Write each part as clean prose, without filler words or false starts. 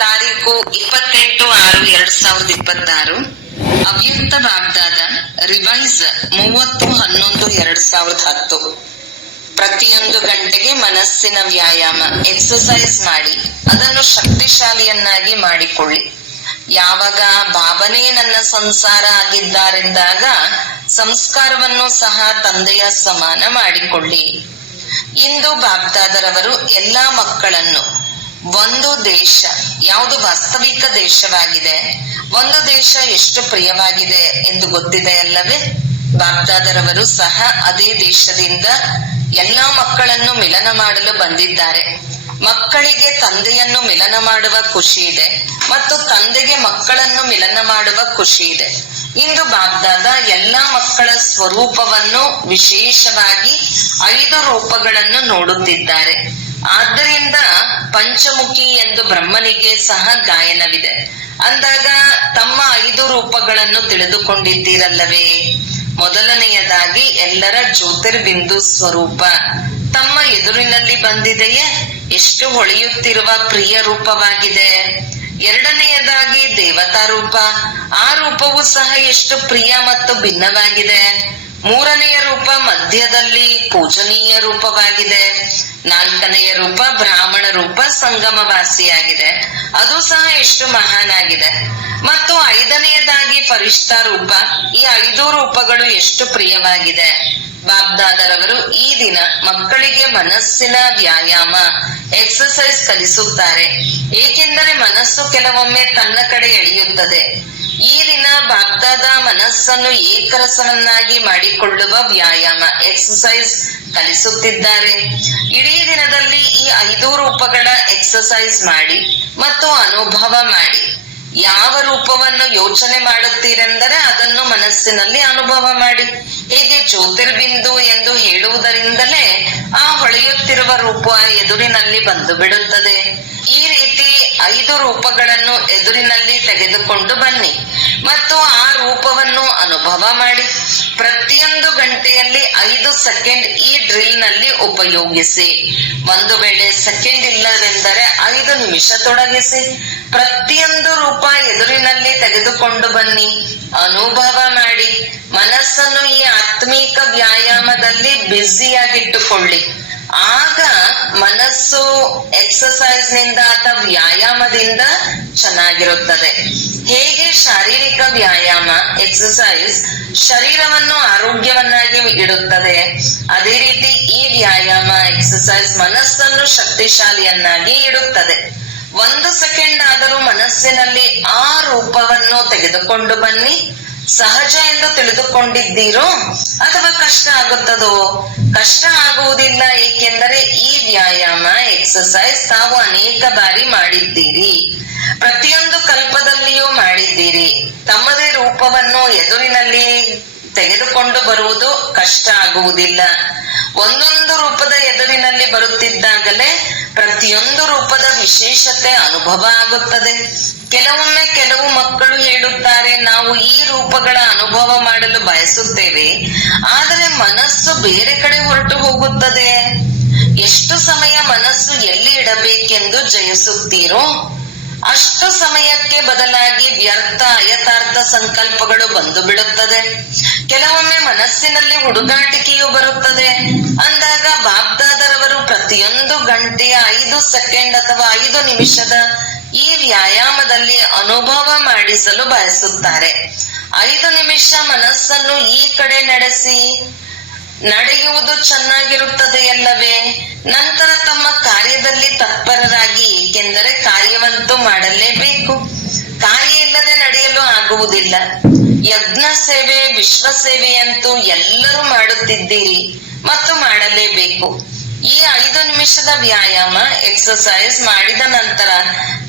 ತಾರೀಕು 28/6/2026. ಅವ್ಯಕ್ತ ಬಾಬ್ದಾದ ರಿವೈಸ್ 30/11/2010. ಪ್ರತಿಯೊಂದು ಗಂಟೆಗೆ ಮನಸ್ಸಿನ ವ್ಯಾಯಾಮ ಎಕ್ಸಸೈಸ್ ಮಾಡಿ ಅದನ್ನು ಶಕ್ತಿಶಾಲಿಯನ್ನಾಗಿ ಮಾಡಿಕೊಳ್ಳಿ. ಯಾವಾಗ ಬಾಬನೇ ನನ್ನ ಸಂಸಾರ ಆಗಿದ್ದಾರೆಂದಾಗ ಸಂಸ್ಕಾರವನ್ನು ಸಹ ತಂದೆಯ ಸಮಾನ ಮಾಡಿಕೊಳ್ಳಿ. ಇಂದು ಬಾಬ್ದಾದರವರು ಎಲ್ಲಾ ಮಕ್ಕಳನ್ನು ಒಂದು ದೇಶ ಯಾವುದು ವಾಸ್ತವಿಕ ದೇಶವಾಗಿದೆ, ಒಂದು ದೇಶ ಎಷ್ಟು ಪ್ರಿಯವಾಗಿದೆ ಎಂದು ಗೊತ್ತಿದೆ ಅಲ್ಲವೇ? ಬಾಬ್ದಾದರವರು ಸಹ ಅದೇ ದೇಶದಿಂದ ಎಲ್ಲಾ ಮಕ್ಕಳನ್ನು ಮಿಲನ ಮಾಡಲು ಬಂದಿದ್ದಾರೆ. ಮಕ್ಕಳಿಗೆ ತಂದೆಯನ್ನು ಮಿಲನ ಮಾಡುವ ಖುಷಿ ಇದೆ ಮತ್ತು ತಂದೆಗೆ ಮಕ್ಕಳನ್ನು ಮಿಲನ ಮಾಡುವ ಖುಷಿ ಇದೆ. ಇಂದು ಬಾಬ್ದಾದ ಎಲ್ಲಾ ಮಕ್ಕಳ ಸ್ವರೂಪವನ್ನು ವಿಶೇಷವಾಗಿ 5 ರೂಪಗಳನ್ನು ನೋಡುತ್ತಿದ್ದಾರೆ. ಆದ್ದರಿಂದ ಪಂಚಮುಖಿ ಎಂದು ಬ್ರಹ್ಮನಿಗೆ ಸಹ ಗಾಯನವಿದೆ. ಅಂದಾಗ ತಮ್ಮ 5 ರೂಪಗಳನ್ನು ತಿಳಿದುಕೊಂಡಿದ್ದೀರಲ್ಲವೇ? ಮೊದಲನೆಯದಾಗಿ ಎಲ್ಲರ ಜ್ಯೋತಿರ್ಬಿಂದು ಸ್ವರೂಪ ತಮ್ಮ ಎದುರಿನಲ್ಲಿ ಬಂದಿದೆಯೇ? ಎಷ್ಟು ಹೊಳೆಯುತ್ತಿರುವ ಪ್ರಿಯ ರೂಪವಾಗಿದೆ. ಎರಡನೆಯದಾಗಿ ದೇವತಾ ರೂಪ, ಆ ರೂಪವು ಸಹ ಎಷ್ಟು ಪ್ರಿಯ ಮತ್ತು ಭಿನ್ನವಾಗಿದೆ. ಮೂರನೆಯ ರೂಪ ಮಧ್ಯದಲ್ಲಿ ಪೂಜನೀಯ ರೂಪವಾಗಿದೆ. ನಾಲ್ಕನೆಯ ರೂಪ ಬ್ರಾಹ್ಮಣ ರೂಪ ಸಂಗಮವಾಸಿಯಾಗಿದೆ, ಅದು ಸಹ ಎಷ್ಟು ಮಹಾನ್ ಆಗಿದೆ. ಮತ್ತು 5ನೆಯದಾಗಿ ಫರಿಷ್ಠಾ ರೂಪ, ಈ 5 ರೂಪಗಳು ಎಷ್ಟು ಪ್ರಿಯವಾಗಿದೆ. ಬಾಬ್ದಾದರವರು ಈ ದಿನ ಮಕ್ಕಳಿಗೆ ಮನಸ್ಸಿನ ವ್ಯಾಯಾಮ ಎಕ್ಸಸೈಸ್ ಕಲಿಸುತ್ತಾರೆ, ಏಕೆಂದರೆ ಮನಸ್ಸು ಕೆಲವೊಮ್ಮೆ ತನ್ನ ಕಡೆ ಎಳೆಯುತ್ತದೆ. ಈ ದಿನ ಬಾಬ್ದಾದ ಮನಸ್ಸನ್ನು ಏಕರಸವನ್ನಾಗಿ ಮಾಡಿಕೊಳ್ಳುವ ವ್ಯಾಯಾಮ ಎಕ್ಸಸೈಸ್ ಕಲಿಸುತ್ತಿದ್ದಾರೆ. ಇಡೀ ದಿನದಲ್ಲಿ ಈ 5 ರೂಪಗಳ ಎಕ್ಸಸೈಸ್ ಮಾಡಿ ಮತ್ತು ಅನುಭವ ಮಾಡಿ. ಯಾವ ರೂಪವನ್ನು ಯೋಚನೆ ಮಾಡುತ್ತೀರೆಂದರೆ ಅದನ್ನು ಮನಸ್ಸಿನಲ್ಲಿ ಅನುಭವ ಮಾಡಿ. ಹೇಗೆ ಜ್ಯೋತಿರ್ಬಿಂದು ಎಂದು ಹೇಳುವುದರಿಂದಲೇ ಆ ಹೊಳೆಯುತ್ತಿರುವ ರೂಪ ಎದುರಿನಲ್ಲಿ ಬಂದು ಬಿಡುತ್ತದೆ. ಈ ರೀತಿ 5 ರೂಪಗಳನ್ನು ಎದುರಿನಲ್ಲಿ ತೆಗೆದುಕೊಂಡು ಬನ್ನಿ ಮತ್ತು ಆ ರೂಪವನ್ನು ಅನುಭವ ಮಾಡಿ. ಪ್ರತಿಯೊಂದು ಗಂಟೆಯಲ್ಲಿ 5 ಸೆಕೆಂಡ್ ಈ ಡ್ರಿಲ್ ನಲ್ಲಿ ಉಪಯೋಗಿಸಿ. ಒಂದು ವೇಳೆ ಸೆಕೆಂಡ್ ಇಲ್ಲವೆಂದರೆ 5 ನಿಮಿಷ ತೊಡಗಿಸಿ. ಪ್ರತಿಯೊಂದು ರೂಪ ಎದುರಿನಲ್ಲಿ ತೆಗೆದುಕೊಂಡು ಬನ್ನಿ, ಅನುಭವ ಮಾಡಿ. ಮನಸ್ಸನ್ನು ಈ ಆತ್ಮೀಕ ವ್ಯಾಯಾಮದಲ್ಲಿ ಬ್ಯುಸಿಯಾಗಿಟ್ಟುಕೊಳ್ಳಿ. ಆಗ ಮನಸ್ಸು ಎಕ್ಸಸೈಸ್ ನಿಂದ ಅಥವಾ ವ್ಯಾಯಾಮದಿಂದ ಚೆನ್ನಾಗಿರುತ್ತದೆ. ಹೇಗೆ ಶಾರೀರಿಕ ವ್ಯಾಯಾಮ ಎಕ್ಸಸೈಸ್ ಶರೀರವನ್ನು ಆರೋಗ್ಯವನ್ನಾಗಿ ಇಡುತ್ತದೆ, ಅದೇ ರೀತಿ ಈ ವ್ಯಾಯಾಮ ಎಕ್ಸಸೈಸ್ ಮನಸ್ಸನ್ನು ಶಕ್ತಿಶಾಲಿಯನ್ನಾಗಿ ಇಡುತ್ತದೆ. 1 ಸೆಕೆಂಡ್ ಆದರೂ ಮನಸ್ಸಿನಲ್ಲಿ ಆ ರೂಪವನ್ನು ತೆಗೆದುಕೊಂಡು ಬನ್ನಿ. ಸಹಜ ಎಂದು ತಿಳಿದುಕೊಂಡಿದ್ದೀರೋ ಅಥವಾ ಕಷ್ಟ ಆಗುತ್ತದೋ? ಕಷ್ಟ ಆಗುವುದಿಲ್ಲ, ಏಕೆಂದರೆ ಈ ವ್ಯಾಯಾಮ ಎಕ್ಸಸೈಸ್ ತಾವು ಅನೇಕ ಬಾರಿ ಮಾಡಿದ್ದೀರಿ, ಪ್ರತಿಯೊಂದು ಕಲ್ಪದಲ್ಲಿಯೂ ಮಾಡಿದ್ದೀರಿ. ತಮ್ಮದೇ ರೂಪವನ್ನು ಎದುರಿನಲ್ಲಿ ತೆಗೆದುಕೊಂಡು ಬರುವುದು ಕಷ್ಟ ಆಗುವುದಿಲ್ಲ. ಒಂದೊಂದು ರೂಪದ ಎದುರಿನಲ್ಲಿ ಬರುತ್ತಿದ್ದಾಗಲೇ ಪ್ರತಿಯೊಂದು ರೂಪದ ವಿಶೇಷತೆ ಅನುಭವ ಆಗುತ್ತದೆ. ಕೆಲವೊಮ್ಮೆ ಕೆಲವು ಮಕ್ಕಳು ಹೇಳುತ್ತಾರೆ, ನಾವು ಈ ರೂಪಗಳ ಅನುಭವ ಮಾಡಲು ಬಯಸುತ್ತೇವೆ, ಆದರೆ ಮನಸ್ಸು ಬೇರೆ ಕಡೆ ಹೊರಟು ಹೋಗುತ್ತದೆ. ಎಷ್ಟು ಸಮಯ ಮನಸ್ಸು ಎಲ್ಲಿ ಇಡಬೇಕೆಂದು ಜಯಿಸುತ್ತೀರೋ ಅಷ್ಟು ಸಮಯಕ್ಕೆ ಬದಲಾಗಿ ವ್ಯರ್ಥ ಅಯಥಾರ್ಥ ಸಂಕಲ್ಪಗಳು ಬಂದು ಬಿಡುತ್ತದೆ. ಕೆಲವೊಮ್ಮೆ ಮನಸ್ಸಿನಲ್ಲಿ ಹುಡುಗಾಟಿಕೆಯೂ ಬರುತ್ತದೆ. ಅಂದಾಗ ಬಾಬ್ದಾದರವರು ಪ್ರತಿಯೊಂದು ಗಂಟೆಯ 5 ಸೆಕೆಂಡ್ ಅಥವಾ 5 ನಿಮಿಷದ ಈ ವ್ಯಾಯಾಮದಲ್ಲಿ ಅನುಭವ ಮಾಡಿಸಲು ಬಯಸುತ್ತಾರೆ. 5 ನಿಮಿಷ ಮನಸ್ಸನ್ನು ಈ ಕಡೆ ನಡೆಯುವುದು ಚೆನ್ನಾಗಿರುತ್ತದೆಯಲ್ಲವೇ? ನಂತರ ತಮ್ಮ ಕಾರ್ಯದಲ್ಲಿ ತತ್ಪರರಾಗಿ, ಏಕೆಂದರೆ ಕಾರ್ಯವಂತೂ ಮಾಡಲೇಬೇಕು. ಕಾರ್ಯ ಇಲ್ಲದೆ ನಡೆಯಲು ಆಗುವುದಿಲ್ಲ. ಯಜ್ಞ ಸೇವೆ, ವಿಶ್ವ ಸೇವೆಯಂತೂ ಎಲ್ಲರೂ ಮಾಡುತ್ತಿದ್ದೀರಿ ಮತ್ತು ಮಾಡಲೇಬೇಕು. ಈ 5 ನಿಮಿಷದ ವ್ಯಾಯಾಮ ಎಕ್ಸಸೈಸ್ ಮಾಡಿದ ನಂತರ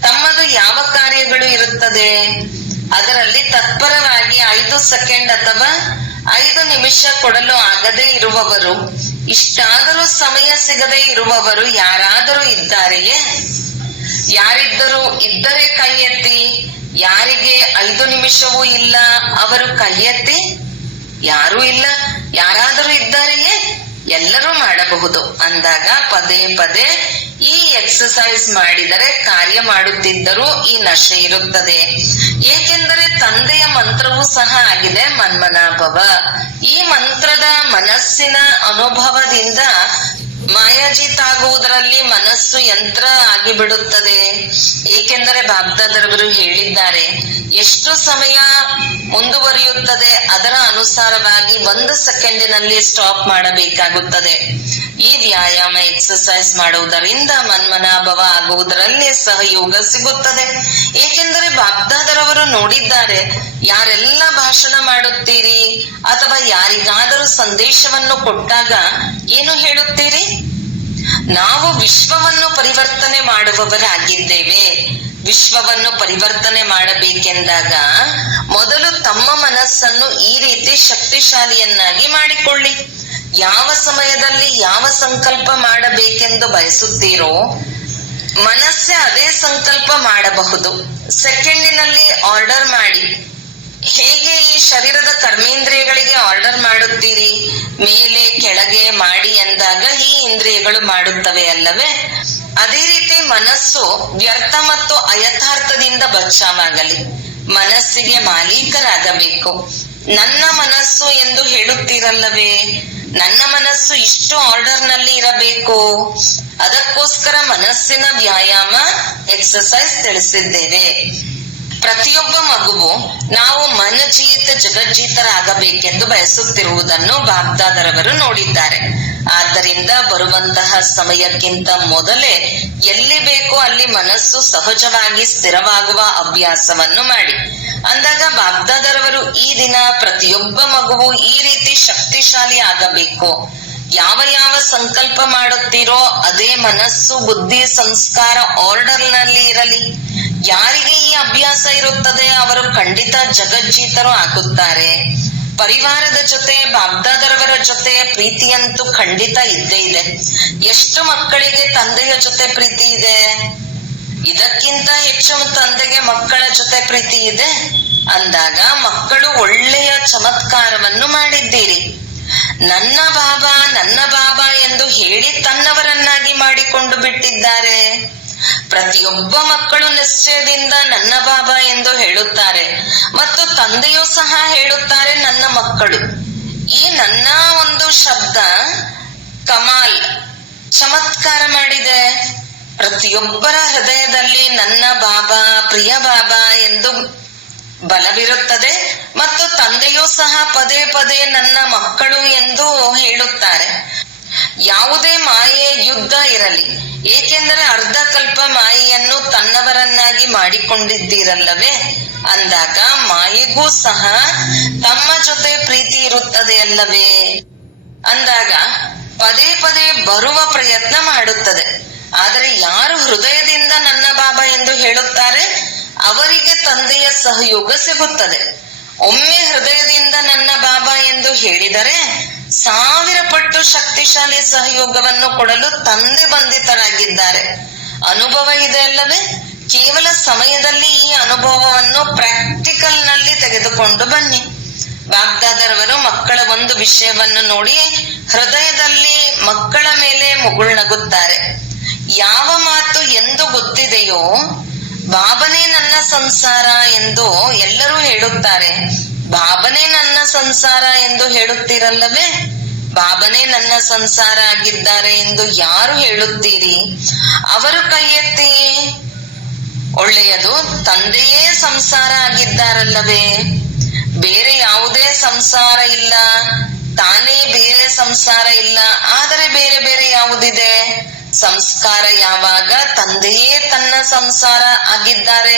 ತಮ್ಮದು ಯಾವ ಕಾರ್ಯಗಳು ಇರುತ್ತದೆ, ಅದರಲ್ಲಿ ತತ್ಪರವಾಗಿ 5 ಸೆಕೆಂಡ್ ಅಥವಾ 5 ನಿಮಿಷ ಕೊಡಲು ಆಗದೇ ಇರುವವರು, ಇಷ್ಟಾದರೂ ಸಮಯ ಸಿಗದೇ ಇರುವವರು ಯಾರಾದರೂ ಇದ್ದಾರೆಯೇ? ಯಾರಿದ್ದರೂ ಇದ್ದರೆ ಕೈ ಎತ್ತಿ. ಯಾರಿಗೆ 5 ನಿಮಿಷವೂ ಇಲ್ಲ ಅವರು ಕೈ ಎತ್ತಿ. ಯಾರೂ ಇಲ್ಲ. ಯಾರಾದರೂ ಇದ್ದಾರೆಯೇ? ಎಲ್ಲರೂ ಮಾಡಬಹುದು ಅಂದಾಗ ಪದೇ ಪದೇ ಈ ಎಕ್ಸಸೈಸ್ ಮಾಡಿದರೆ ಕಾರ್ಯ ಮಾಡುತ್ತಿದ್ದರೂ ಈ ನಶೆ ಇರುತ್ತದೆ. ಏಕೆಂದರೆ ತಂದೆಯ ಮಂತ್ರವೂ ಸಹ ಆಗಿದೆ ಮನ್ಮನಾಭವ. ಈ ಮಂತ್ರದ ಮನಸ್ಸಿನ ಅನುಭವದಿಂದ ಮಾಯಾಜಿತ್ ಆಗುವುದರಲ್ಲಿ ಮನಸ್ಸು ಯಂತ್ರ ಆಗಿಬಿಡುತ್ತದೆ. ಏಕೆಂದರೆ ಬಾಬ್ದಾದರವರು ಹೇಳಿದ್ದಾರೆ, ಎಷ್ಟು ಸಮಯ ಮುಂದುವರಿಯುತ್ತದೆ ಅದರ ಅನುಸಾರವಾಗಿ 1 ಸೆಕೆಂಡಿನಲ್ಲಿ ಸ್ಟಾಪ್ ಮಾಡಬೇಕಾಗುತ್ತದೆ. ಈ ವ್ಯಾಯಾಮ ಎಕ್ಸಸೈಸ್ ಮಾಡುವುದರಿಂದ ಮನ್ಮನಾಭವ ಆಗುವುದರಲ್ಲಿ ಸಹಯೋಗ ಸಿಗುತ್ತದೆ. ಏಕೆಂದರೆ ಬಾಬ್ದಾದರವರು ನೋಡಿದ್ದಾರೆ, ಯಾರೆಲ್ಲ ಭಾಷಣ ಮಾಡುತ್ತೀರಿ ಅಥವಾ ಯಾರಿಗಾದರೂ ಸಂದೇಶವನ್ನು ಕೊಟ್ಟಾಗ ಏನು ಹೇಳುತ್ತೀರಿ? ನಾವು ವಿಶ್ವವನ್ನು ಪರಿವರ್ತನೆ ಮಾಡುವವರಾಗಿದ್ದೇವೆ. ವಿಶ್ವವನ್ನು ಪರಿವರ್ತನೆ ಮಾಡಬೇಕೆಂದಾಗ ಮೊದಲು ತಮ್ಮ ಮನಸ್ಸನ್ನು ಈ ರೀತಿ ಶಕ್ತಿಶಾಲಿಯನ್ನಾಗಿ ಮಾಡಿಕೊಳ್ಳಿ. ಯಾವ ಸಮಯದಲ್ಲಿ ಯಾವ ಸಂಕಲ್ಪ ಮಾಡಬೇಕೆಂದು ಬಯಸುತ್ತೀರೋ ಮನಸ್ಸೇ ಅದೇ ಸಂಕಲ್ಪ ಮಾಡಬಹುದು. ಸೆಕೆಂಡಿನಲ್ಲಿ ಆರ್ಡರ್ ಮಾಡಿ. ಹೇಗೆ ಈ ಶರೀರದ ಕರ್ಮೇಂದ್ರಿಯಗಳಿಗೆ ಆರ್ಡರ್ ಮಾಡುತ್ತೀರಿ, ಮೇಲೆ ಕೆಳಗೆ ಮಾಡಿ ಎಂದಾಗ ಈ ಇಂದ್ರಿಯಗಳು ಮಾಡುತ್ತವೆ ಅಲ್ಲವೇ? ಅದೇ ರೀತಿ ಮನಸ್ಸು ವ್ಯರ್ಥ ಮತ್ತು ಅಯಥಾರ್ಥದಿಂದ ಬಚಾವಾಗಲಿ. ಮನಸ್ಸಿಗೆ ಮಾಲೀಕರಾಗಬೇಕು. ನನ್ನ ಮನಸ್ಸು ಎಂದು ಹೇಳುತ್ತೀರಲ್ಲವೇ, ನನ್ನ ಮನಸ್ಸು ಇಷ್ಟು ಆರ್ಡರ್ ನಲ್ಲಿ ಇರಬೇಕು. ಅದಕ್ಕೋಸ್ಕರ ಮನಸ್ಸಿನ ವ್ಯಾಯಾಮ ಎಕ್ಸಸೈಸ್ ತಿಳಿಸಿದ್ದೇವೆ. ಪ್ರತಿಯೊಬ್ಬ ಮಗುವು ನಾವು ಮನಜೀತ ಜಗಜ್ಜೀತರಾಗಬೇಕೆಂದು ಬಯಸುತ್ತಿರುವುದನ್ನು ಬಾಬ್ದಾದರವರು ನೋಡಿದ್ದಾರೆ. ಆದ್ದರಿಂದ ಬರುವಂತಹ ಸಮಯಕ್ಕಿಂತ ಮೊದಲೇ ಎಲ್ಲಿ ಬೇಕೋ ಅಲ್ಲಿ ಮನಸ್ಸು ಸಹಜವಾಗಿ ಸ್ಥಿರವಾಗುವ ಅಭ್ಯಾಸವನ್ನು ಮಾಡಿ. ಅಂದಾಗ ಬಾಬ್ದಾದರವರು ಈ ದಿನ ಪ್ರತಿಯೊಬ್ಬ ಮಗುವು ಈ ರೀತಿ ಶಕ್ತಿಶಾಲಿ ಆಗಬೇಕು. ಯಾವ ಯಾವ ಸಂಕಲ್ಪ ಮಾಡುತ್ತೀರೋ ಅದೇ ಮನಸ್ಸು ಬುದ್ಧಿ ಸಂಸ್ಕಾರ ಆರ್ಡರ್ ನಲ್ಲಿ ಇರಲಿ. ಯಾರಿಗೆ ಈ ಅಭ್ಯಾಸ ಇರುತ್ತದೆ ಅವರು ಖಂಡಿತ ಜಗಜ್ಜೀತರು ಆಗುತ್ತಾರೆ. ಪರಿವಾರದ ಜೊತೆ ಬಾಬ್ದಾದರವರ ಜೊತೆ ಪ್ರೀತಿಯಂತೂ ಖಂಡಿತ ಇದ್ದೇ ಇದೆ. ಎಷ್ಟು ಮಕ್ಕಳಿಗೆ ತಂದೆಯ ಜೊತೆ ಪ್ರೀತಿ ಇದೆ? ಇದಕ್ಕಿಂತ ಹೆಚ್ಚು ತಂದೆಗೆ ಮಕ್ಕಳ ಜೊತೆ ಪ್ರೀತಿ ಇದೆ. ಅಂದಾಗ ಮಕ್ಕಳು ಒಳ್ಳೆಯ ಚಮತ್ಕಾರವನ್ನು ಮಾಡಿದ್ದೀರಿ. ನನ್ನ ಬಾಬಾ ಎಂದು ಹೇಳಿ ತನ್ನವರನ್ನಾಗಿ ಮಾಡಿಕೊಂಡು ಬಿಟ್ಟಿದ್ದಾರೆ. ಪ್ರತಿಯೊಬ್ಬ ಮಕ್ಕಳು ನಿಶ್ಚಯದಿಂದ ನನ್ನ ಬಾಬಾ ಎಂದು ಹೇಳುತ್ತಾರೆ ಮತ್ತು ತಂದೆಯೂ ಸಹ ಹೇಳುತ್ತಾರೆ ನನ್ನ ಮಕ್ಕಳು. ಈ ನನ್ನ ಒಂದು ಶಬ್ದ ಕಮಾಲ್ ಚಮತ್ಕಾರ ಮಾಡಿದೆ. ಪ್ರತಿಯೊಬ್ಬರ ಹೃದಯದಲ್ಲಿ ನನ್ನ ಬಾಬಾ ಪ್ರಿಯ ಬಾಬಾ ಎಂದು ಬಲವಿರುತ್ತದೆ ಮತ್ತು ತಂದೆಯೂ ಸಹ ಪದೇ ಪದೇ ನನ್ನ ಮಕ್ಕಳು ಎಂದು ಹೇಳುತ್ತಾರೆ. ಯಾವುದೇ ಮಾಯೆ ಯುದ್ಧ ಇರಲಿ, ಏಕೆಂದರೆ ಅರ್ಧ ಕಲ್ಪ ಮಾಯೆಯನ್ನು ತನ್ನವರನ್ನಾಗಿ ಮಾಡಿಕೊಂಡಿದ್ದೀರಲ್ಲವೇ, ಅಂದಾಗ ಮಾಯೆಗೂ ಸಹ ತಮ್ಮ ಜೊತೆ ಪ್ರೀತಿ ಇರುತ್ತದೆ ಅಲ್ಲವೇ? ಅಂದಾಗ ಪದೇ ಪದೇ ಬರುವ ಪ್ರಯತ್ನ ಮಾಡುತ್ತದೆ. ಆದರೆ ಯಾರು ಹೃದಯದಿಂದ ನನ್ನ ಬಾಬಾ ಎಂದು ಹೇಳುತ್ತಾರೆ ಅವರಿಗೆ ತಂದೆಯ ಸಹಯೋಗ ಸಿಗುತ್ತದೆ. ಒಮ್ಮೆ ಹೃದಯದಿಂದ ನನ್ನ ಬಾಬಾ ಎಂದು ಹೇಳಿದರೆ 1000 ಪಟ್ಟು ಶಕ್ತಿಶಾಲಿ ಸಹಯೋಗವನ್ನು ಕೊಡಲು ತಂದೆ ಬಂಧಿತರಾಗಿದ್ದಾರೆ. ಅನುಭವ ಇದೆ ಅಲ್ಲವೇ? ಕೇವಲ ಸಮಯದಲ್ಲಿ ಈ ಅನುಭವವನ್ನು ಪ್ರಾಕ್ಟಿಕಲ್ ನಲ್ಲಿ ತೆಗೆದುಕೊಂಡು ಬನ್ನಿ. ಬಾಬ್ದಾದರವರು ಮಕ್ಕಳ ಒಂದು ವಿಷಯವನ್ನು ನೋಡಿ ಹೃದಯದಲ್ಲಿ ಮಕ್ಕಳ ಮೇಲೆ ಮುಗುಳ್ನಗುತ್ತಾರೆ. ಯಾವ ಮಾತು ಎಂದು ಗೊತ್ತಿದೆಯೋ ಬಾಬನೇ ನನ್ನ ಸಂಸಾರ ಎಂದು ಎಲ್ಲರೂ ಹೇಳುತ್ತಾರೆ. ಬಾಬನೇ ನನ್ನ ಸಂಸಾರ ಎಂದು ಹೇಳುತ್ತೀರಲ್ಲವೇ? ಬಾಬನೇ ನನ್ನ ಸಂಸಾರ ಆಗಿದ್ದಾರೆ ಎಂದು ಯಾರು ಹೇಳುತ್ತೀರಿ? ಅವರು ಕೈ ಎತ್ತಿ. ಒಳ್ಳೆಯದು, ತಂದೆಯೇ ಸಂಸಾರ ಆಗಿದ್ದಾರಲ್ಲವೇ? ಬೇರೆ ಯಾವುದೇ ಸಂಸಾರ ಇಲ್ಲ, ತಾನೇ ಬೇರೆ ಸಂಸಾರ ಇಲ್ಲ. ಆದರೆ ಬೇರೆ ಬೇರೆ ಯಾವುದಿದೆ? ಸಂಸ್ಕಾರ ಯಾವಾಗ ತಂದೆಯೇ ತನ್ನ ಸಂಸಾರ ಆಗಿದ್ದಾರೆ,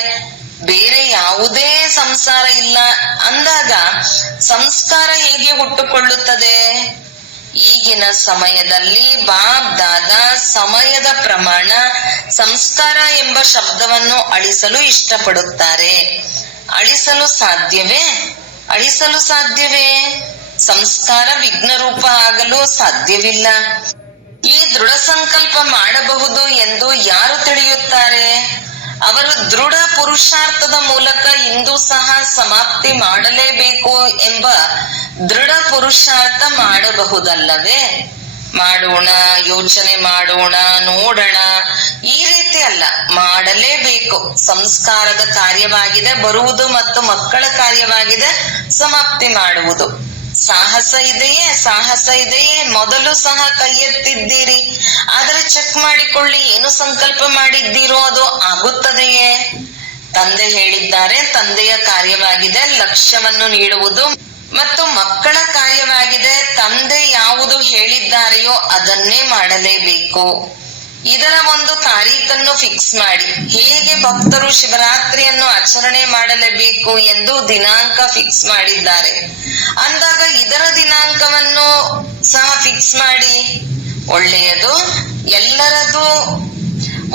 ಬೇರೆ ಯಾವುದೇ ಸಂಸಾರ ಇಲ್ಲ ಅಂದಾಗ ಸಂಸ್ಕಾರ ಹೇಗೆ ಹುಟ್ಟುಕೊಳ್ಳುತ್ತದೆ? ಈಗಿನ ಸಮಯದಲ್ಲಿ ಬಾಬ್ ದಾದಾ ಸಮಯದ ಪ್ರಮಾಣ ಸಂಸ್ಕಾರ ಎಂಬ ಶಬ್ದವನ್ನು ಅಳಿಸಲು ಇಷ್ಟಪಡುತ್ತಾರೆ. ಅಳಿಸಲು ಸಾಧ್ಯವೇ? ಅಳಿಸಲು ಸಾಧ್ಯವೇ? ಸಂಸ್ಕಾರ ವಿಘ್ನ ರೂಪ ಆಗಲು ಸಾಧ್ಯವಿಲ್ಲ. ಈ ದೃಢ ಸಂಕಲ್ಪ ಮಾಡಬಹುದು ಎಂದು ಯಾರು ತಿಳಿಯುತ್ತಾರೆ? ಅವರು ದೃಢ ಪುರುಷಾರ್ಥದ ಮೂಲಕ ಇಂದು ಸಹ ಸಮಾಪ್ತಿ ಮಾಡಲೇಬೇಕು ಎಂಬ ದೃಢ ಪುರುಷಾರ್ಥ ಮಾಡಬಹುದಲ್ಲವೇ? ಮಾಡೋಣ, ಯೋಚನೆ ಮಾಡೋಣ, ನೋಡೋಣ, ಈ ರೀತಿ ಅಲ್ಲ, ಮಾಡಲೇಬೇಕು. ಸಂಸ್ಕಾರದ ಕಾರ್ಯವಾಗಿದೆ ಬರುವುದು ಮತ್ತು ಮಕ್ಕಳ ಕಾರ್ಯವಾಗಿದೆ ಸಮಾಪ್ತಿ ಮಾಡುವುದು. ಸಾಹಸ ಇದೆಯೇ? ಸಾಹಸ ಇದೆಯೇ? ಮೊದಲು ಸಹ ಕೈ ಎತ್ತಿದ್ದೀರಿ, ಆದರೆ ಚೆಕ್ ಮಾಡಿಕೊಳ್ಳಿ, ಏನು ಸಂಕಲ್ಪ ಮಾಡಿದ್ದೀರೋ ಅದು ಆಗುತ್ತದೆಯೇ? ತಂದೆ ಹೇಳಿದ್ದಾರೆ, ತಂದೆಯ ಕಾರ್ಯವಾಗಿದೆ ಲಕ್ಷ್ಯವನ್ನು ನೀಡುವುದು, ಮತ್ತು ಮಕ್ಕಳ ಕಾರ್ಯವಾಗಿದೆ ತಂದೆ ಯಾವುದು ಹೇಳಿದ್ದಾರೆಯೋ ಅದನ್ನೇ ಮಾಡಲೇಬೇಕು. ಇದರ ಒಂದು ತಾರೀಖನ್ನು ಫಿಕ್ಸ್ ಮಾಡಿ. ಹೇಗೆ ಭಕ್ತರು ಶಿವರಾತ್ರಿಯನ್ನು ಆಚರಣೆ ಮಾಡಲೇಬೇಕು ಎಂದು ದಿನಾಂಕ ಫಿಕ್ಸ್ ಮಾಡಿದ್ದಾರೆ, ಅಂದಾಗ ಇದರ ದಿನಾಂಕವನ್ನು ಸಹ ಫಿಕ್ಸ್ ಮಾಡಿ. ಒಳ್ಳೆಯದು. ಎಲ್ಲರದು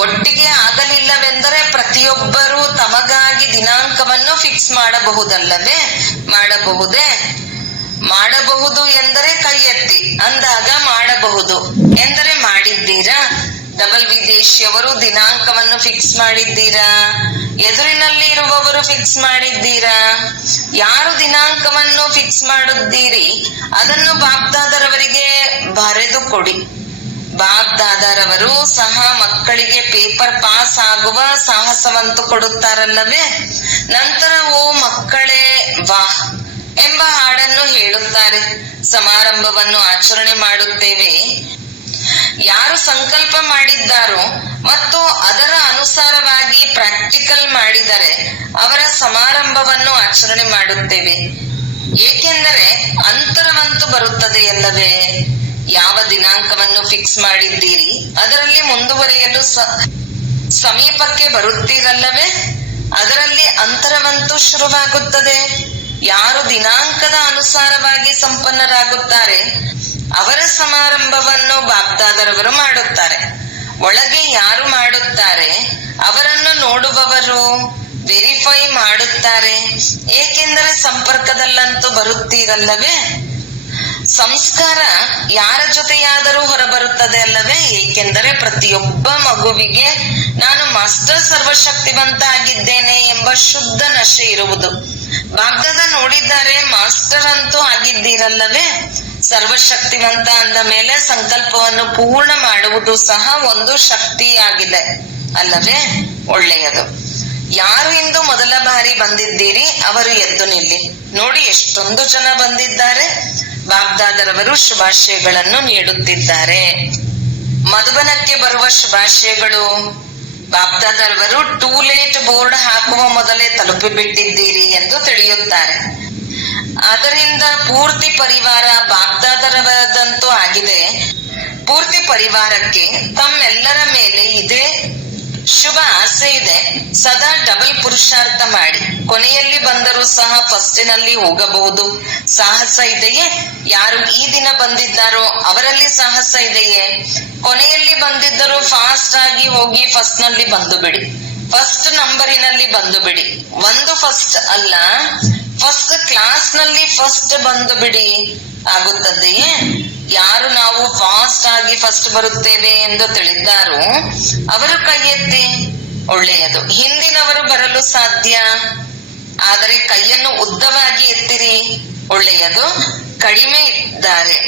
ಒಟ್ಟಿಗೆ ಆಗಲಿಲ್ಲವೆಂದರೆ ಪ್ರತಿಯೊಬ್ಬರು ತಮಗಾಗಿ ದಿನಾಂಕವನ್ನು ಫಿಕ್ಸ್ ಮಾಡಬಹುದಲ್ಲವೇ? ಮಾಡಬಹುದೇ? ಮಾಡಬಹುದು ಎಂದರೆ ಕೈ ಎತ್ತಿ, ಅಂದಾಗ ಮಾಡಬಹುದು ಎಂದರೆ ಮಾಡಿದ್ದೀರಾ? ಡಬಲ್ ವಿದೇಶಿಯವರು ದಿನಾಂಕವನ್ನು ಫಿಕ್ಸ್ ಮಾಡಿದ್ದೀರಾ? ಎದುರಿನಲ್ಲಿ ಇರುವವರು ಫಿಕ್ಸ್ ಮಾಡಿದ್ದೀರಾ? ಯಾರು ದಿನಾಂಕವನ್ನು ಫಿಕ್ಸ್ ಮಾಡುತ್ತೀರಿ ಅದನ್ನು ಬಾಪ್ದಾದರವರಿಗೆ ಬರೆದು ಕೊಡಿ. ಬಾಪ್ದಾದರವರು ಸಹ ಮಕ್ಕಳಿಗೆ ಪೇಪರ್ ಪಾಸ್ ಆಗುವ ಸಾಹಸವಂತೂ ಕೊಡುತ್ತಾರಲ್ಲವೇ? ನಂತರ ಓ ಮಕ್ಕಳೇ ವಾಹ್ ಎಂಬ ಹಾಡನ್ನು ಹೇಳುತ್ತಾರೆ. ಸಮಾರಂಭವನ್ನು ಆಚರಣೆ ಮಾಡುತ್ತೇವೆ. ಯಾರು ಸಂಕಲ್ಪ ಮಾಡಿದ್ದಾರೋ ಮತ್ತು ಅದರ ಅನುಸಾರವಾಗಿ ಪ್ರಾಕ್ಟಿಕಲ್ ಮಾಡಿದರೆ ಅವರ ಸಮಾರಂಭವನ್ನು ಆಚರಣೆ ಮಾಡುತ್ತೇವೆ. ಏಕೆಂದರೆ ಅಂತರವಂತೂ ಬರುತ್ತದೆ ಅಲ್ಲವೇ? ಯಾವ ದಿನಾಂಕವನ್ನು ಫಿಕ್ಸ್ ಮಾಡಿದ್ದೀರಿ ಅದರಲ್ಲಿ ಮುಂದುವರಿಯಲು ಸಮೀಪಕ್ಕೆ ಬರುತ್ತೀರಲ್ಲವೇ? ಅದರಲ್ಲಿ ಅಂತರವಂತೂ ಶುರುವಾಗುತ್ತದೆ. ಯಾರು ದಿನಾಂಕದ ಅನುಸಾರವಾಗಿ ಸಂಪನ್ನರಾಗುತ್ತಾರೆ ಅವರ ಸಮಾರಂಭವನ್ನು ಬಾಪ್ದಾದರವರು ಮಾಡುತ್ತಾರೆ. ಒಳಗೆ ಯಾರು ಮಾಡುತ್ತಾರೆ ಅವರನ್ನು ನೋಡುವವರು ವೆರಿಫೈ ಮಾಡುತ್ತಾರೆ. ಏಕೆಂದರೆ ಸಂಪರ್ಕದಲ್ಲಂತೂ ಬರುತ್ತೀರಲ್ಲವೇ? ಸಂಸ್ಕಾರ ಯಾರ ಜೊತೆಯಾದರೂ ಹೊರಬರುತ್ತದೆ ಅಲ್ಲವೇ? ಏಕೆಂದರೆ ಪ್ರತಿಯೊಬ್ಬ ಮಗುವಿಗೆ ನಾನು ಮಾಸ್ಟರ್ ಸರ್ವಶಕ್ತಿವಂತ ಆಗಿದ್ದೇನೆ ಎಂಬ ಶುದ್ಧ ನಶೆ ಇರುವುದು. ಬಾಗ್ದಾದ ನೋಡಿದ್ದಾರೆ, ಮಾಸ್ಟರ್ ಅಂತೂ ಆಗಿದ್ದೀರಲ್ಲವೇ? ಸರ್ವಶಕ್ತಿವಂತ ಅಂದ ಮೇಲೆ ಸಂಕಲ್ಪವನ್ನು ಪೂರ್ಣ ಮಾಡುವುದು ಸಹ ಒಂದು ಶಕ್ತಿಯಾಗಿದೆ ಅಲ್ಲವೇ? ಒಳ್ಳೆಯದು. ಯಾರು ಇಂದು ಮೊದಲ ಬಾರಿ ಬಂದಿದ್ದೀರಿ ಅವರು ಎದ್ದು ನಿಲ್ಲಿ. ನೋಡಿ ಎಷ್ಟೊಂದು ಜನ ಬಂದಿದ್ದಾರೆ. ಬಾಗ್ದಾದರವರು ಶುಭಾಶಯಗಳನ್ನು ನೀಡುತ್ತಿದ್ದಾರೆ. ಮಧುಬನಕ್ಕೆ ಬರುವ ಶುಭಾಶಯಗಳು. ಬಾಗ್ದಾದರವರು ಟೂ ಲೇಟ್ ಬೋರ್ಡ್ ಹಾಕುವ ಮೊದಲೇ ತಲುಪಿಬಿಟ್ಟಿದ್ದೀರಿ ಎಂದು ತಿಳಿಯುತ್ತಾರೆ. ಅದರಿಂದ ಪೂರ್ತಿ ಪರಿವಾರ ಬಾಗ್ದಾದರವದಂತೂ ಆಗಿದೆ. ಪೂರ್ತಿ ಪರಿವಾರಕ್ಕೆ ತಮ್ಮೆಲ್ಲರ ಮೇಲೆ ಇದೆ ಶುಭ ಆಸೆ ಇದೆ. ಸದಾ ಡಬಲ್ ಪುರುಷಾರ್ಥ ಮಾಡಿ. ಕೊನೆಯಲ್ಲಿ ಬಂದರೂ ಸಹ ಫಸ್ಟಿನಲ್ಲಿ ಹೋಗಬಹುದು. ಸಾಹಸ ಇದೆಯೇ? ಯಾರು ಈ ದಿನ ಬಂದಿದ್ದಾರೋ ಅವರಲ್ಲಿ ಸಾಹಸ ಇದೆಯೇ? ಕೊನೆಯಲ್ಲಿ ಬಂದಿದ್ದರೂ ಫಾಸ್ಟ್ ಆಗಿ ಹೋಗಿ ಫಸ್ಟ್ ನಲ್ಲಿ ಬಂದು ಬಿಡಿ. ಫಸ್ಟ್ ನಂಬರಿನಲ್ಲಿ ಬಂದು ಬಿಡಿ. ಒಂದು ಫಸ್ಟ್ ಅಲ್ಲ, ಫಸ್ಟ್ ಕ್ಲಾಸ್ ನಲ್ಲಿ ಫಸ್ಟ್ ಬಂದು ಬಿಡಿ. ಆಗುತ್ತದೆಯೇ? ಯಾರು ನಾವು ಫಾಸ್ಟ್ ಆಗಿ ಫಸ್ಟ್ ಬರುತ್ತೇವೆ ಎಂದು ತಿಳಿದ್ದಾರೋ ಅವರು ಕೈ ಎತ್ತಿ. ಒಳ್ಳೆಯದು. ಹಿಂದಿನವರು ಬರಲು ಸಾಧ್ಯ, ಆದರೆ ಕೈಯನ್ನು ಉದ್ದವಾಗಿ ಎತ್ತಿರಿ. ಒಳ್ಳೆಯದು. ಕಡಿಮೆ ಇದ್ದಾರೆ,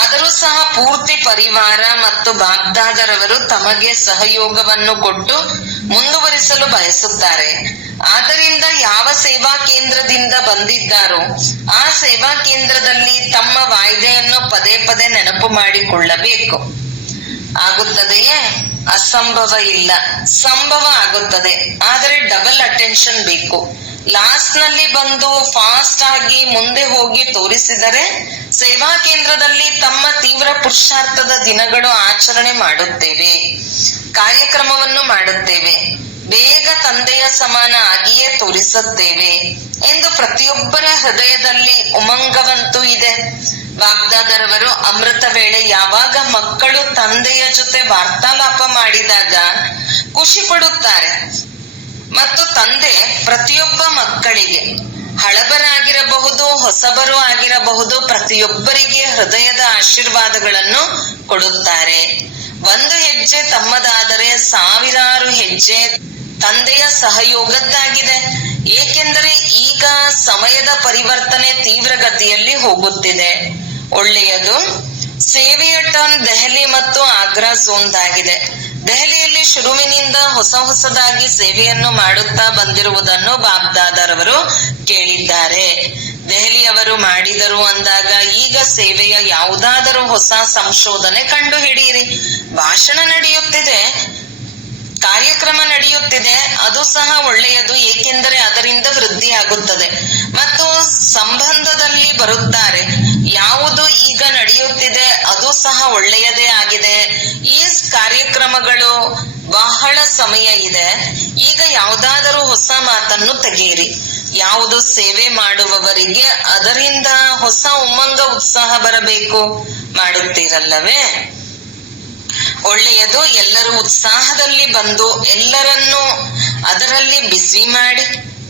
ಆದರೂ ಸಹ ಪೂರ್ತಿ ಪರಿವಾರ ಮತ್ತು ಬಾಗ್ದಾದರವರು ತಮಗೆ ಸಹಯೋಗವನ್ನು ಕೊಟ್ಟು ಮುಂದುವರಿಸಲು ಬಯಸುತ್ತಾರೆ. ಆದ್ದರಿಂದ ಯಾವ ಸೇವಾ ಕೇಂದ್ರದಿಂದ ಬಂದಿದ್ದಾರೋ ಆ ಸೇವಾ ಕೇಂದ್ರದಲ್ಲಿ ತಮ್ಮ ವಾಯ್ದೆಯನ್ನು ಪದೇ ಪದೇ ನೆನಪು ಮಾಡಿಕೊಳ್ಳಬೇಕು. ಆಗುತ್ತದೆಯೇ? ಅಸಂಭವ ಇಲ್ಲ, ಸಂಭವ ಆಗುತ್ತದೆ. ಆದರೆ ಡಬಲ್ ಅಟೆನ್ಷನ್ ಬೇಕು. ಲಾಸ್ಟ್ ನಲ್ಲಿ ಬಂದು ಫಾಸ್ಟ್ ಆಗಿ ಮುಂದೆ ಹೋಗಿ ತೋರಿಸಿದರೆ ಸೇವಾ ಕೇಂದ್ರದಲ್ಲಿ ತಮ್ಮ ತೀವ್ರ ಪುರುಷಾರ್ಥದ ದಿನಗಳು ಆಚರಣೆ ಮಾಡುತ್ತೇವೆ, ಕಾರ್ಯಕ್ರಮವನ್ನು ಮಾಡುತ್ತೇವೆ, ಬೇಗ ತಂದೆಯ ಸಮಾನ ಆಗಿಯೇ ತೋರಿಸುತ್ತೇವೆ ಎಂದು ಪ್ರತಿಯೊಬ್ಬರ ಹೃದಯದಲ್ಲಿ ಉಮಂಗವಂತೂ ಇದೆ. ಬಾಗ್ದಾದರವರು ಅಮೃತ ವೇಳೆ ಯಾವಾಗ ಮಕ್ಕಳು ತಂದೆಯ ಜೊತೆ ವಾರ್ತಾಲಾಪ ಮಾಡಿದಾಗ ಖುಷಿ ಪಡುತ್ತಾರೆ. ಮತ್ತು ತಂದೆ ಪ್ರತಿಯೊಬ್ಬ ಮಕ್ಕಳಿಗೆ ಹಳಬರಾಗಿರಬಹುದು ಹೊಸಬರು ಆಗಿರಬಹುದು ಪ್ರತಿಯೊಬ್ಬರಿಗೆ ಹೃದಯದ ಆಶೀರ್ವಾದಗಳನ್ನು ಕೊಡುತ್ತಾರೆ. ಒಂದು ಹೆಜ್ಜೆ ತಮ್ಮದಾದರೆ ಸಾವಿರಾರು ಹೆಜ್ಜೆ ತಂದೆಯ ಸಹಯೋಗದ್ದಾಗಿದೆ. ಏಕೆಂದರೆ ಈಗ ಸಮಯದ ಪರಿವರ್ತನೆ ತೀವ್ರಗತಿಯಲ್ಲಿ ಹೋಗುತ್ತಿದೆ. ಒಳ್ಳೆಯದು. ಸೇವೆಯ ಟರ್ನ್ ದೆಹಲಿ ಮತ್ತು ಆಗ್ರಾ ಝೋನ್ದಾಗಿದೆ. ದೆಹಲಿಯಲ್ಲಿ ಶುರುವಿನಿಂದ ಹೊಸದಾಗಿ ಸೇವೆಯನ್ನು ಮಾಡುತ್ತಾ ಬಂದಿರುವುದನ್ನು ಬಾಬ್ದಾದರವರು ಕೇಳಿದ್ದಾರೆ. ದೆಹಲಿಯವರು ಮಾಡಿದರು ಅಂದಾಗ ಈಗ ಸೇವೆಯ ಯಾವುದಾದರೂ ಹೊಸ ಸಂಶೋಧನೆ ಕಂಡು ಹಿಡಿಯಿರಿ. ಭಾಷಣ ನಡೆಯುತ್ತಿದೆ, ಕಾರ್ಯಕ್ರಮ ನಡೆಯುತ್ತಿದೆ, ಅದು ಸಹ ಒಳ್ಳೆಯದು, ಏಕೆಂದರೆ ಅದರಿಂದ ವೃದ್ಧಿ ಆಗುತ್ತದೆ ಮತ್ತು ಸಂಬಂಧದಲ್ಲಿ ಬರುತ್ತಾರೆ. ಯಾವುದು ಈಗ ನಡೆಯುತ್ತಿದೆ ಅದು ಸಹ ಒಳ್ಳೆಯದೇ ಆಗಿದೆ. ಈ ಕಾರ್ಯಕ್ರಮಗಳು ಬಹಳ ಸಮಯ ಇದೆ. ಈಗ ಯಾವುದಾದರೂ ಹೊಸ ಮಾತನ್ನು ತೆಗೆಯಿರಿ. ಯಾವುದು ಸೇವೆ ಮಾಡುವವರಿಗೆ ಅದರಿಂದ ಹೊಸ ಉಮ್ಮಂಗ ಉತ್ಸಾಹ ಬರಬೇಕು, ಮಾಡುತ್ತೀರಲ್ಲವೇ? ಒಳ್ಳೆಯದು. ಎಲ್ಲರೂ ಉತ್ಸಾಹದಲ್ಲಿ ಬಂದು ಎಲ್ಲರನ್ನೂ ಅದರಲ್ಲಿ ಬಿಸಿ ಮಾಡಿ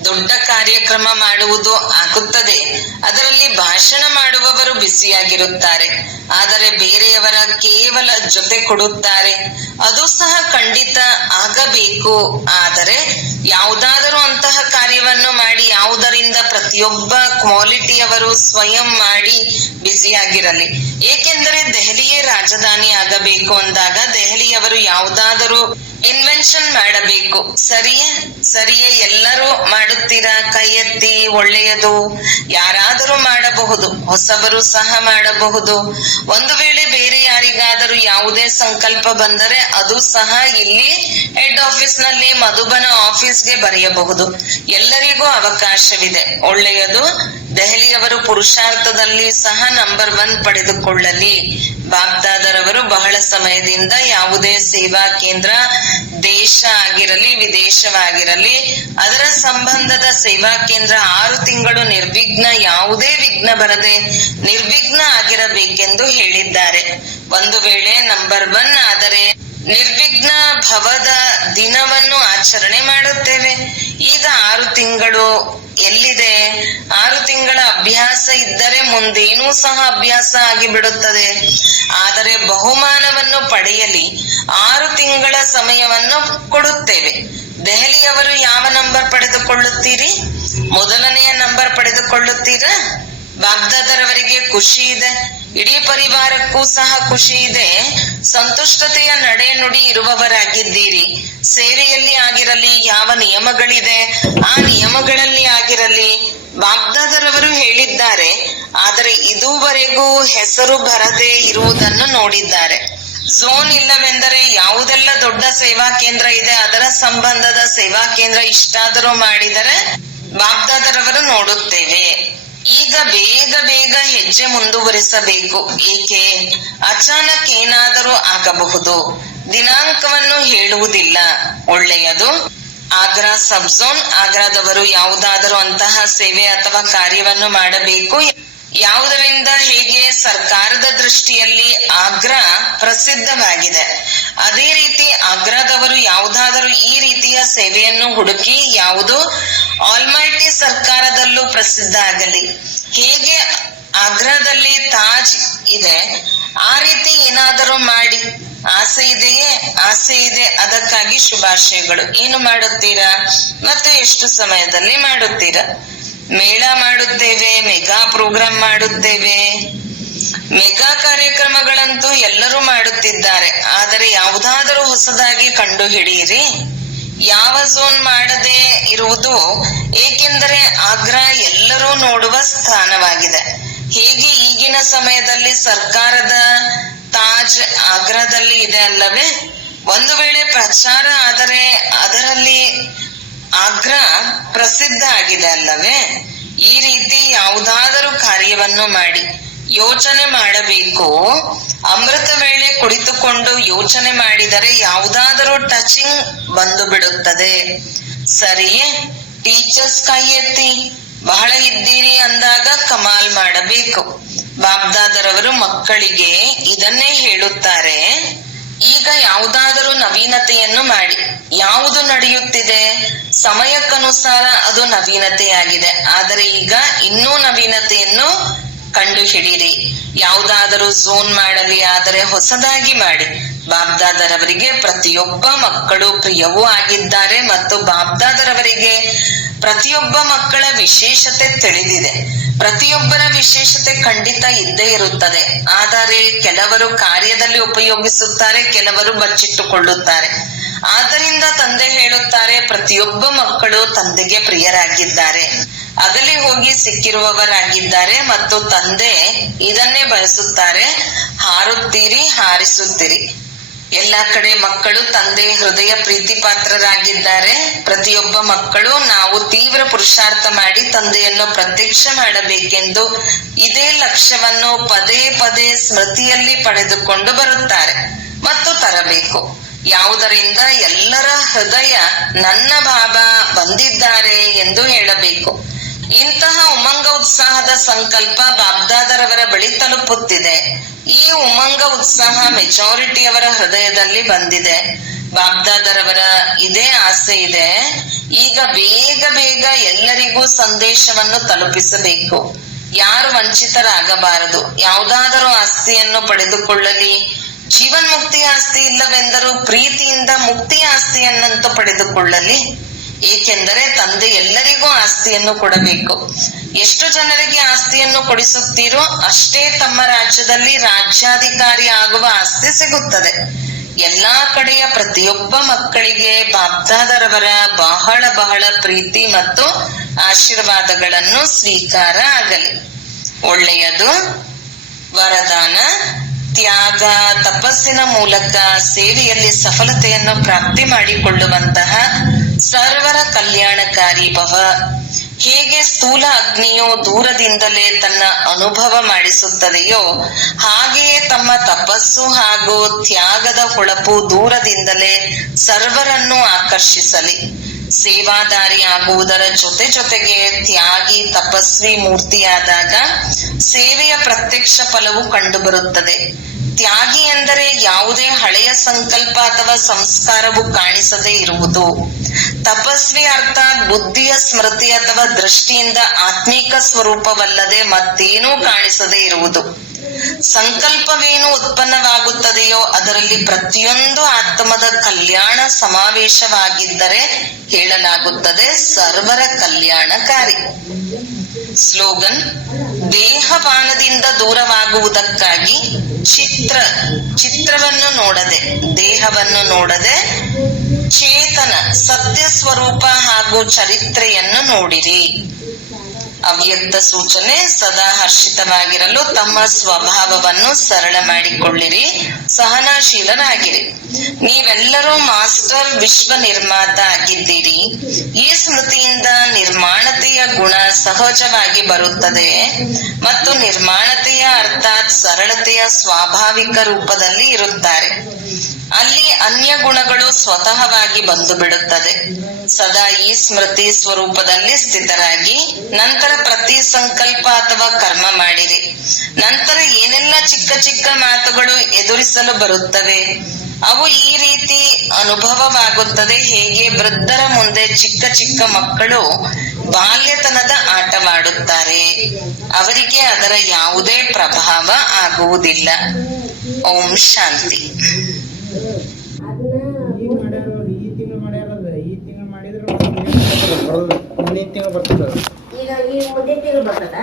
ದೊಡ್ಡ ಕಾರ್ಯಕ್ರಮ ಮಾಡುವುದು ಆಗುತ್ತದೆ. ಅದರಲ್ಲಿ ಭಾಷಣ ಮಾಡುವವರು ಬ್ಯುಸಿಯಾಗಿರುತ್ತಾರೆ, ಆದರೆ ಬೇರೆಯವರ ಕೇವಲ ಜೊತೆ ಕೊಡುತ್ತಾರೆ. ಅದು ಸಹ ಖಂಡಿತ ಆಗಬೇಕು. ಆದರೆ ಯಾವುದಾದರೂ ಅಂತಹ ಕಾರ್ಯವನ್ನು ಮಾಡಿ ಯಾವುದರಿಂದ ಪ್ರತಿಯೊಬ್ಬ ಕ್ವಾಲಿಟಿಯವರು ಸ್ವಯಂ ಮಾಡಿ ಬ್ಯುಸಿಯಾಗಿರಲಿ. ಏಕೆಂದರೆ ದೆಹಲಿಯೇ ರಾಜಧಾನಿ ಆಗಬೇಕು ಅಂದಾಗ ದೆಹಲಿಯವರು ಯಾವುದಾದರೂ ಇನ್ವೆನ್ಷನ್ ಮಾಡಬೇಕು. ಸರಿಯೇ ಎಲ್ಲರೂ ಮಾಡುತ್ತೀರಾ? ಕೈ ಎತ್ತಿ. ಒಳ್ಳೆಯದು. ಯಾರಾದರೂ ಮಾಡಬಹುದು, ಹೊಸಬರು ಸಹ ಮಾಡಬಹುದು. ಒಂದು ವೇಳೆ ಬೇರೆ ಯಾರಿಗಾದರೂ ಯಾವುದೇ ಸಂಕಲ್ಪ ಬಂದರೆ ಅದು ಸಹ ಇಲ್ಲಿ ಹೆಡ್ ಆಫೀಸ್ ನಲ್ಲಿ ಮಧುಬನ ಆಫೀಸ್ಗೆ ಬರೆಯಬಹುದು. ಎಲ್ಲರಿಗೂ ಅವಕಾಶವಿದೆ. ಒಳ್ಳೆಯದು. ದೆಹಲಿಯವರು ಪುರುಷಾರ್ಥದಲ್ಲಿ ಸಹ ನಂಬರ್ 1 ಪಡೆದುಕೊಳ್ಳಲಿ. ಬಾಬ್ದಾದರವರು ಬಹಳ ಸಮಯದಿಂದ ಯಾವುದೇ ಸೇವಾ ಕೇಂದ್ರ, ದೇಶ ಆಗಿರಲಿ ವಿದೇಶವಾಗಿರಲಿ, ಅದರ ಸಂಬಂಧದ ಸೇವಾ ಕೇಂದ್ರ 6 ತಿಂಗಳು ನಿರ್ವಿಘ್ನ, ಯಾವುದೇ ವಿಘ್ನ ಬರದೆ ನಿರ್ವಿಘ್ನ ಆಗಿರಬೇಕೆಂದು ಹೇಳಿದ್ದಾರೆ. ಒಂದು ವೇಳೆ ನಂಬರ್ 1 ಆದರೆ ನಿರ್ವಿಘ್ನ ಭವದ ದಿನವನ್ನು ಆಚರಣೆ ಮಾಡುತ್ತೇವೆ. ಈಗ 6 ತಿಂಗಳು ಎಲ್ಲಿದೆ? 6 ತಿಂಗಳ ಅಭ್ಯಾಸ ಇದ್ದರೆ ಮುಂದೇನೂ ಸಹ ಅಭ್ಯಾಸ ಆಗಿಬಿಡುತ್ತದೆ. ಆದರೆ ಬಹುಮಾನವನ್ನು ಪಡೆಯಲಿ 6 ತಿಂಗಳ ಸಮಯವನ್ನು ಕೊಡುತ್ತೇವೆ. ದೆಹಲಿಯವರು ಯಾವ ನಂಬರ್ ಪಡೆದುಕೊಳ್ಳುತ್ತೀರಿ? ಮೊದಲನೆಯ ನಂಬರ್ ಪಡೆದುಕೊಳ್ಳುತ್ತೀರಾ? ಬಾಗ್ದಾದರವರಿಗೆ ಖುಷಿ ಇದೆ, ಇಡೀ ಪರಿವಾರಕ್ಕೂ ಸಹ ಖುಷಿ ಇದೆ. ಸಂತುಷ್ಟತೆಯ ನಡೆ ನುಡಿ ಇರುವವರಾಗಿದ್ದೀರಿ. ಸೇವೆಯಲ್ಲಿ ಆಗಿರಲಿ, ಯಾವ ನಿಯಮಗಳಿದೆ ಆ ನಿಯಮಗಳಲ್ಲಿ ಆಗಿರಲಿ ಬಾಗ್ದಾದರವರು ಹೇಳಿದ್ದಾರೆ. ಆದರೆ ಇದುವರೆಗೂ ಹೆಸರು ಬರದೇ ಇರುವುದನ್ನು ನೋಡಿದ್ದಾರೆ. ಝೋನ್ ಇಲ್ಲವೆಂದರೆ ಯಾವುದೆಲ್ಲ ದೊಡ್ಡ ಸೇವಾ ಕೇಂದ್ರ ಇದೆ ಅದರ ಸಂಬಂಧದ ಸೇವಾ ಕೇಂದ್ರ ಇಷ್ಟಾದರೂ ಮಾಡಿದರೆ ಬಾಗ್ದಾದರವರು ನೋಡುತ್ತೇವೆ. ಈಗ ಬೇಗ ಹೆಜ್ಜೆ ಮುಂದುವರಿಸಬೇಕು. ಏಕೆ? ಅಚಾನಕ್ ಏನಾದರೂ ಆಗಬಹುದು. ದಿನಾಂಕವನ್ನು ಹೇಳುವುದಿಲ್ಲ. ಒಳ್ಳೆಯದು. ಆಗ್ರಾ ಸಬ್ ಝೋನ್. ಆಗ್ರಾದವರು ಯಾವುದಾದರೂ ಅಂತಹ ಸೇವೆ ಅಥವಾ ಕಾರ್ಯವನ್ನು ಮಾಡಬೇಕು. ಯಾವುದರಿಂದ? ಹೇಗೆ? ಸರ್ಕಾರದ ದೃಷ್ಟಿಯಲ್ಲಿ ಆಗ್ರಾ ಪ್ರಸಿದ್ಧವಾಗಿದೆ. ಅದೇ ರೀತಿ ಆಗ್ರಾದವರು ಯಾವುದಾದರೂ ಈ ರೀತಿಯ ಸೇವೆಯನ್ನು ಹುಡುಕಿ ಯಾವುದು ಆಲ್ಮೈಟಿ ಸರ್ಕಾರದಲ್ಲೂ ಪ್ರಸಿದ್ಧ ಆಗಲಿ. ಹೇಗೆ ಆಗ್ರಾದಲ್ಲಿ ತಾಜ್ ಇದೆ ಆ ರೀತಿ ಏನಾದರೂ ಮಾಡಿ. ಆಸೆ ಇದೆಯೇ? ಆಸೆ ಇದೆ. ಅದಕ್ಕಾಗಿ ಶುಭಾಶಯಗಳು. ಏನು ಮಾಡುತ್ತೀರಾ ಮತ್ತು ಎಷ್ಟು ಸಮಯದಲ್ಲಿ ಮಾಡುತ್ತೀರಾ? ಮೇಳ ಮಾಡುತ್ತೇವೆ, ಮೆಗಾ ಪ್ರೋಗ್ರಾಮ್ ಮಾಡುತ್ತೇವೆ. ಮೆಗಾ ಕಾರ್ಯಕ್ರಮಗಳಂತೂ ಎಲ್ಲರೂ ಮಾಡುತ್ತಿದ್ದಾರೆ. ಆದರೆ ಯಾವುದಾದರೂ ಹೊಸದಾಗಿ ಕಂಡು ಹಿಡಿಯಿರಿ. ಯಾವ ಝೋನ್ ಮಾಡದೆ ಇರುವುದು? ಏಕೆಂದರೆ ಆಗ್ರಾ ಎಲ್ಲರೂ ನೋಡುವ ಸ್ಥಾನವಾಗಿದೆ. ಹೇಗೆ ಈಗಿನ ಸಮಯದಲ್ಲಿ ಸರ್ಕಾರದ ತಾಜ್ ಆಗ್ರಾದಲ್ಲಿ ಇದೆ ಅಲ್ಲವೇ? ಒಂದು ವೇಳೆ ಪ್ರಚಾರ ಆದರೆ ಅದರಲ್ಲಿ ಆಗ್ರಾ ಪ್ರಸಿದ್ಧ ಆಗಿದೆ ಅಲ್ಲವೇ? ಈ ರೀತಿ ಯಾವುದಾದರೂ ಕಾರ್ಯವನ್ನು ಮಾಡಿ. ಯೋಚನೆ ಮಾಡಬೇಕು. ಅಮೃತ ವೇಳೆ ಕುಳಿತುಕೊಂಡು ಯೋಚನೆ ಮಾಡಿದರೆ ಯಾವುದಾದರೂ ಟಚಿಂಗ್ ಬಂದು ಬಿಡುತ್ತದೆ. ಸರಿಯೇ? ಟೀಚರ್ಸ್ ಕೈ ಎತ್ತಿ. ಬಹಳ ಇದ್ದೀರಿ ಅಂದಾಗ ಕಮಾಲ್ ಮಾಡಬೇಕು. ಬಾಬ್ದಾದರವರು ಮಕ್ಕಳಿಗೆ ಇದನ್ನೇ ಹೇಳುತ್ತಾರೆ. ಈಗ ಯಾವುದಾದರೂ ನವೀನತೆಯನ್ನು ಮಾಡಿ. ಯಾವುದು ನಡೆಯುತ್ತಿದೆ ಸಮಯಕ್ಕನುಸಾರ ಅದು ನವೀನತೆಯಾಗಿದೆ. ಆದರೆ ಈಗ ಇನ್ನೂ ನವೀನತೆಯನ್ನು ಕಂಡು ಹಿಡಿಯಿರಿ. ಯಾವುದಾದರೂ ಝೋನ್ ಮಾಡಲಿ, ಆದರೆ ಹೊಸದಾಗಿ ಮಾಡಿ. ಬಾಬ್ದಾದರವರಿಗೆ ಪ್ರತಿಯೊಬ್ಬ ಮಕ್ಕಳು ಪ್ರಿಯವೂ ಆಗಿದ್ದಾರೆ ಮತ್ತು ಬಾಬ್ದಾದರವರಿಗೆ ಪ್ರತಿಯೊಬ್ಬ ಮಕ್ಕಳ ವಿಶೇಷತೆ ತಿಳಿದಿದೆ. ಪ್ರತಿಯೊಬ್ಬರ ವಿಶೇಷತೆ ಖಂಡಿತ ಇದ್ದೇ ಇರುತ್ತದೆ. ಆದರೆ ಕೆಲವರು ಕಾರ್ಯದಲ್ಲಿ ಉಪಯೋಗಿಸುತ್ತಾರೆ, ಕೆಲವರು ಬಚ್ಚಿಟ್ಟುಕೊಳ್ಳುತ್ತಾರೆ. ಆದ್ದರಿಂದ ತಂದೆ ಹೇಳುತ್ತಾರೆ, ಪ್ರತಿಯೊಬ್ಬ ಮಕ್ಕಳು ತಂದೆಗೆ ಪ್ರಿಯರಾಗಿದ್ದಾರೆ, ಅಗಲಿ ಹೋಗಿ ಸಿಕ್ಕಿರುವವರಾಗಿದ್ದಾರೆ ಮತ್ತು ತಂದೆ ಇದನ್ನೇ ಬಯಸುತ್ತಾರೆ. ಹಾರುತ್ತೀರಿ, ಹಾರಿಸುತ್ತೀರಿ. ಎಲ್ಲಾ ಕಡೆ ಮಕ್ಕಳು ತಂದೆ ಹೃದಯ ಪ್ರೀತಿ ಪಾತ್ರರಾಗಿದ್ದಾರೆ. ಪ್ರತಿಯೊಬ್ಬ ಮಕ್ಕಳು ನಾವು ತೀವ್ರ ಪುರುಷಾರ್ಥ ಮಾಡಿ ತಂದೆಯನ್ನು ಪ್ರತ್ಯಕ್ಷ ಮಾಡಬೇಕೆಂದು ಇದೇ ಲಕ್ಷ್ಯವನ್ನು ಪದೇ ಪದೇ ಸ್ಮೃತಿಯಲ್ಲಿ ಪಡೆದುಕೊಂಡು ಬರುತ್ತಾರೆ ಮತ್ತು ತರಬೇಕು. ಯಾವುದರಿಂದ ಎಲ್ಲರ ಹೃದಯ ನನ್ನ ಬಾಬಾ ಬಂದಿದ್ದಾರೆ ಎಂದು ಹೇಳಬೇಕು. ಇಂತಹ ಉಮಂಗ ಉತ್ಸಾಹದ ಸಂಕಲ್ಪ ಬಾಬ್ದಾದರವರ ಬಳಿ ತಲುಪುತ್ತಿದೆ. ಈ ಉಮಂಗ ಉತ್ಸಾಹ ಮೆಜಾರಿಟಿಯವರ ಹೃದಯದಲ್ಲಿ ಬಂದಿದೆ. ಬಾಬ್ದಾದರವರ ಇದೇ ಆಸೆ ಇದೆ. ಈಗ ಬೇಗ ಬೇಗ ಎಲ್ಲರಿಗೂ ಸಂದೇಶವನ್ನು ತಲುಪಿಸಬೇಕು. ಯಾರು ವಂಚಿತರಾಗಬಾರದು. ಯಾವುದಾದರೂ ಆಸ್ತಿಯನ್ನು ಪಡೆದುಕೊಳ್ಳಲಿ, ಜೀವನ್ಮುಕ್ತಿ ಆಸ್ತಿ ಇಲ್ಲವೆಂದರೂ ಪ್ರೀತಿಯಿಂದ ಮುಕ್ತಿ ಆಸ್ತಿಯನ್ನಂತೂ ಪಡೆದುಕೊಳ್ಳಲಿ. ಏಕೆಂದರೆ ತಂದೆ ಎಲ್ಲರಿಗೂ ಆಸ್ತಿಯನ್ನು ಕೊಡಬೇಕು. ಎಷ್ಟು ಜನರಿಗೆ ಆಸ್ತಿಯನ್ನು ಕೊಡಿಸುತ್ತೀರೋ ಅಷ್ಟೇ ತಮ್ಮ ರಾಜ್ಯದಲ್ಲಿ ರಾಜ್ಯಾಧಿಕಾರಿ ಆಗುವ ಆಸ್ತಿ ಸಿಗುತ್ತದೆ. ಎಲ್ಲಾ ಕಡೆಯ ಪ್ರತಿಯೊಬ್ಬ ಮಕ್ಕಳಿಗೆ ಬಾಬ್ದಾದರವರ ಬಹಳ ಬಹಳ ಪ್ರೀತಿ ಮತ್ತು ಆಶೀರ್ವಾದಗಳನ್ನು ಸ್ವೀಕಾರ ಆಗಲಿ. ಒಳ್ಳೆಯದು. ವರದಾನ: ತ್ಯಾಗ, ತಪಸ್ಸಿನ ಮೂಲಕ ಸೇವೆಯಲ್ಲಿ ಸಫಲತೆಯನ್ನು ಪ್ರಾಪ್ತಿ ಮಾಡಿಕೊಳ್ಳುವಂತಹ ಸರ್ವರ ಕಲ್ಯಾಣಕಾರಿ ಭವ. ಹೇಗೆ ಸ್ಥೂಲ ಅಗ್ನಿಯು ದೂರದಿಂದಲೇ ತನ್ನ ಅನುಭವ ಮಾಡಿಸುತ್ತದೆಯೋ ಹಾಗೆಯೇ ತಮ್ಮ ತಪಸ್ಸು ಹಾಗೂ ತ್ಯಾಗದ ಹೊಳಪು ದೂರದಿಂದಲೇ ಸರ್ವರನ್ನು ಆಕರ್ಷಿಸಲಿ. ಸೇವಾದಾರಿ ಆಗುವುದರ ಜೊತೆ ಜೊತೆಗೆ ತ್ಯಾಗಿ ತಪಸ್ವಿ ಮೂರ್ತಿಯಾದಾಗ ಸೇವೆಯ ಪ್ರತ್ಯಕ್ಷ ಫಲವು ಕಂಡುಬರುತ್ತದೆ. ತ್ಯಾಗಿ ಎಂದರೆ ಯಾವುದೇ ಹಳೆಯ ಸಂಕಲ್ಪ ಅಥವಾ ಸಂಸ್ಕಾರವು ಕಾಣಿಸದೇ ಇರುವುದು. ತಪಸ್ವಿ ಅರ್ಥಾತ್ ಬುದ್ಧಿಯ ಸ್ಮೃತಿ ಅಥವಾ ದೃಷ್ಟಿಯಿಂದ ಆತ್ಮಿಕ ಸ್ವರೂಪವಲ್ಲದೆ ಮತ್ತೇನೂ ಕಾಣಿಸದೇ ಇರುವುದು. ಸಂಕಲ್ಪವೇನು ಉತ್ಪನ್ನವಾಗುತ್ತದೆಯೋ ಅದರಲ್ಲಿ ಪ್ರತಿಯೊಂದು ಆತ್ಮದ ಕಲ್ಯಾಣ ಸಮಾವೇಶವಾಗಿದ್ದರೆ ಹೇಳಲಾಗುತ್ತದೆ ಸರ್ವರ ಕಲ್ಯಾಣಕಾರಿ. ಸ್ಲೋಗನ್: ದೇಹಪಾನದಿಂದ ದೂರವಾಗುವುದಕ್ಕಾಗಿ ಚಿತ್ರವನ್ನು ನೋಡದೆ, ದೇಹವನ್ನು ನೋಡದೆ ಚೇತನ ಸತ್ಯ ಸ್ವರೂಪ ಹಾಗೂ ಚರಿತ್ರೆಯನ್ನು ನೋಡಿರಿ. ಅವ್ಯಕ್ತ ಸೂಚನೆ: ಸದಾ ಹರ್ಷಿತವಾಗಿರಲು ತಮ್ಮ ಸ್ವಭಾವವನ್ನು ಸರಳ ಮಾಡಿಕೊಳ್ಳಿರಿ, ಸಹನಾಶೀಲರಾಗಿರಿ. ನೀವೆಲ್ಲರೂ ಮಾಸ್ಟರ್ ವಿಶ್ವ ನಿರ್ಮಾತ ಆಗಿದ್ದೀರಿ. ಈ ಸ್ಮೃತಿಯಿಂದ ನಿರ್ಮಾಣತೆಯ ಗುಣ ಸಹಜವಾಗಿ ಬರುತ್ತದೆ ಮತ್ತು ನಿರ್ಮಾಣತೆಯ ಅರ್ಥಾತ್ ಸರಳತೆಯ ಸ್ವಾಭಾವಿಕ ರೂಪದಲ್ಲಿ ಇರುತ್ತಾರೆ. ಅಲ್ಲಿ ಅನ್ಯ ಗುಣಗಳು ಸ್ವತಃವಾಗಿ ಬಂದು ಬಿಡುತ್ತದೆ. ಸದಾ ಈ ಸ್ಮೃತಿ ಸ್ವರೂಪದಲ್ಲಿ ಸ್ಥಿತರಾಗಿ ನಂತರ ಪ್ರತಿ ಸಂಕಲ್ಪ ಅಥವಾ ಕರ್ಮ ಮಾಡಿರಿ. ನಂತರ ಏನೆಲ್ಲ ಚಿಕ್ಕ ಚಿಕ್ಕ ಮಾತುಗಳು ಎದುರಿಸಲು ಬರುತ್ತವೆ ಅವು ಈ ರೀತಿ ಅನುಭವವಾಗುತ್ತದೆ. ಹೇಗೆ ವೃದ್ಧರ ಮುಂದೆ ಚಿಕ್ಕ ಚಿಕ್ಕ ಮಕ್ಕಳು ಬಾಲ್ಯತನದ ಆಟವಾಡುತ್ತಾರೆ, ಅವರಿಗೆ ಅದರ ಯಾವುದೇ ಪ್ರಭಾವ ಆಗುವುದಿಲ್ಲ. ಓಂ ಶಾಂತಿ. ಈಗ ಈ ಮುಂದಿನ ತಿಂಗಳು ಬರ್ತದ.